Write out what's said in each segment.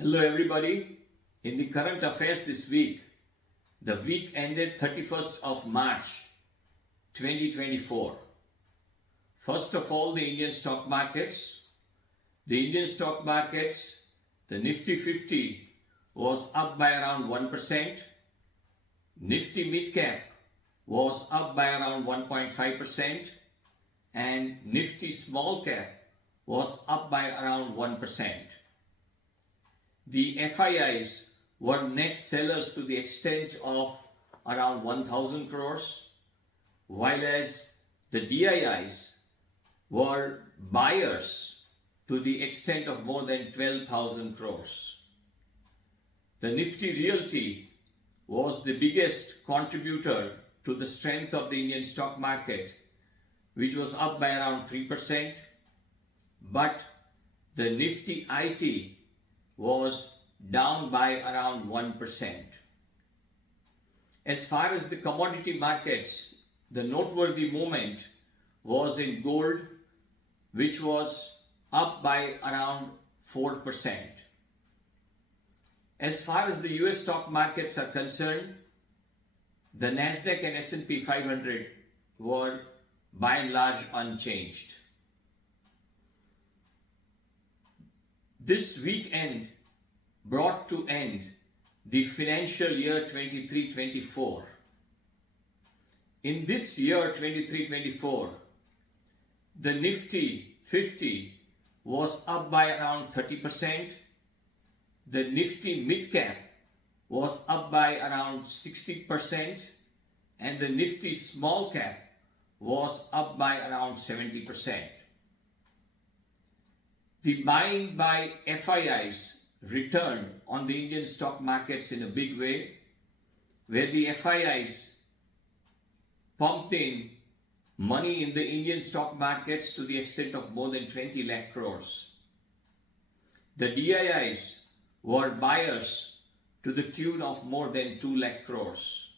Hello everybody. In the current affairs this week, the week ended 31st of March 2024. First of all, the Indian stock markets. The Indian stock markets, the Nifty 50 was up by around 1%. Nifty mid cap was up by around 1.5% and Nifty small cap was up by around 1%. The FIIs were net sellers to the extent of around 1,000 crores, while as the DIIs were buyers to the extent of more than 12,000 crores. The Nifty Realty was the biggest contributor to the strength of the Indian stock market, which was up by around 3%, but the Nifty IT was down by around 1%. As far as the commodity markets, the noteworthy movement was in gold, which was up by around 4%. As far as the US stock markets are concerned, the Nasdaq and S&P 500 were by and large unchanged. This weekend brought to end the financial year 23-24. In this year 23-24, the Nifty 50 was up by around 30%. The Nifty mid cap was up by around 60%, and the Nifty small cap was up by around 70%. The buying by FIIs returned on the Indian stock markets in a big way, where the FIIs pumped in money in the Indian stock markets to the extent of more than 20 lakh crores. The DIIs were buyers to the tune of more than 2 lakh crores.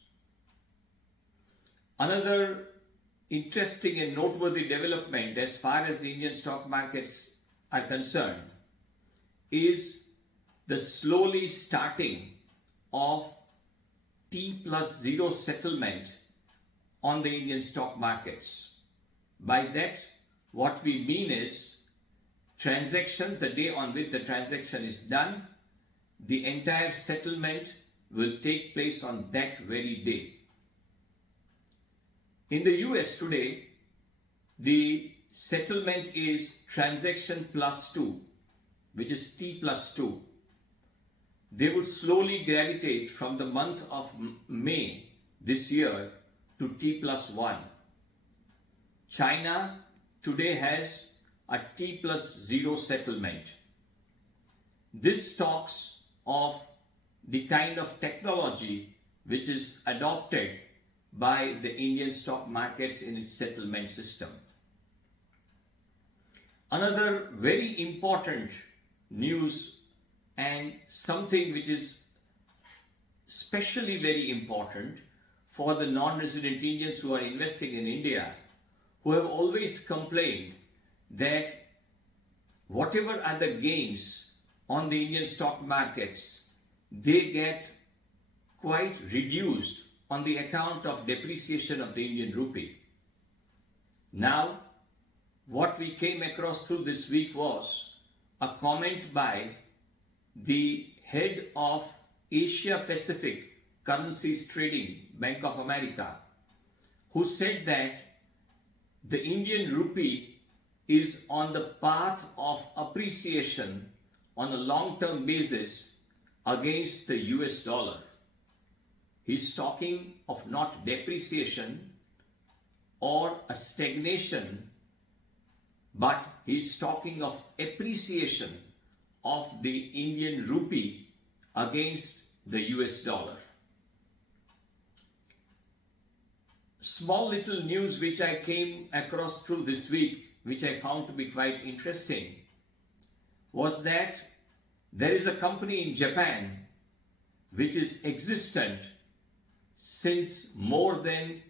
Another interesting and noteworthy development as far as the Indian stock markets are concerned is the slowly starting of T+0 settlement on the Indian stock markets. By that, what we mean is transaction, the day on which the transaction is done, the entire settlement will take place on that very day. In the US today, the settlement is transaction +2, which is T+2. They would slowly gravitate from the month of May this year to T+1. China today has a T+0 settlement. This talks of the kind of technology which is adopted by the Indian stock markets in its settlement system. Another very important news and something which is especially very important for the non-resident Indians who are investing in India, who have always complained that whatever are the gains on the Indian stock markets, they get quite reduced on the account of depreciation of the Indian rupee. Now, what we came across through this week was a comment by the head of Asia Pacific Currencies Trading, Bank of America, who said that the Indian rupee is on the path of appreciation on a long-term basis against the US dollar. He's talking of not depreciation or a stagnation, but he's talking of appreciation of the Indian rupee against the US dollar. Small little news which I came across through this week, which I found to be quite interesting, was that there is a company in Japan which is existent since more than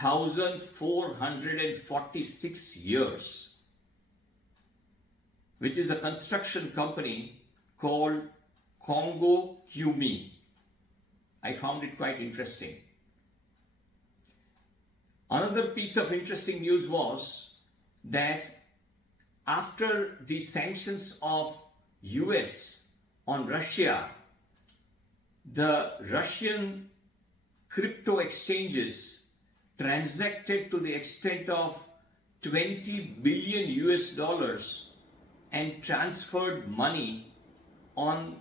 1446 years, which is a construction company called Congo Cumi. I found it quite interesting. Another piece of interesting news was that after the sanctions of US on Russia, the Russian crypto exchanges transacted to the extent of 20 billion US dollars and transferred money on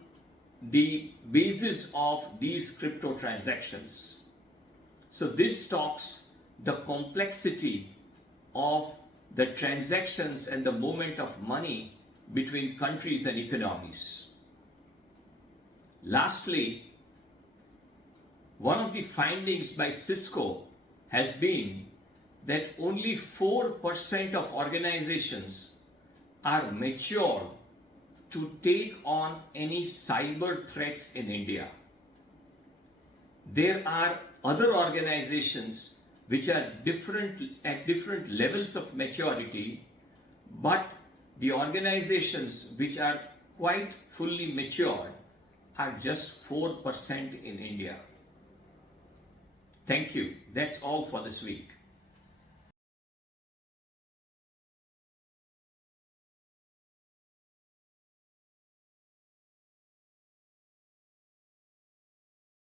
the basis of these crypto transactions. So this talks the complexity of the transactions and the movement of money between countries and economies. Lastly, one of the findings by Cisco has been that only 4% of organizations are mature to take on any cyber threats in India. There are other organizations which are at different levels of maturity, but the organizations which are quite fully matured are just 4% in India. Thank you. That's all for this week.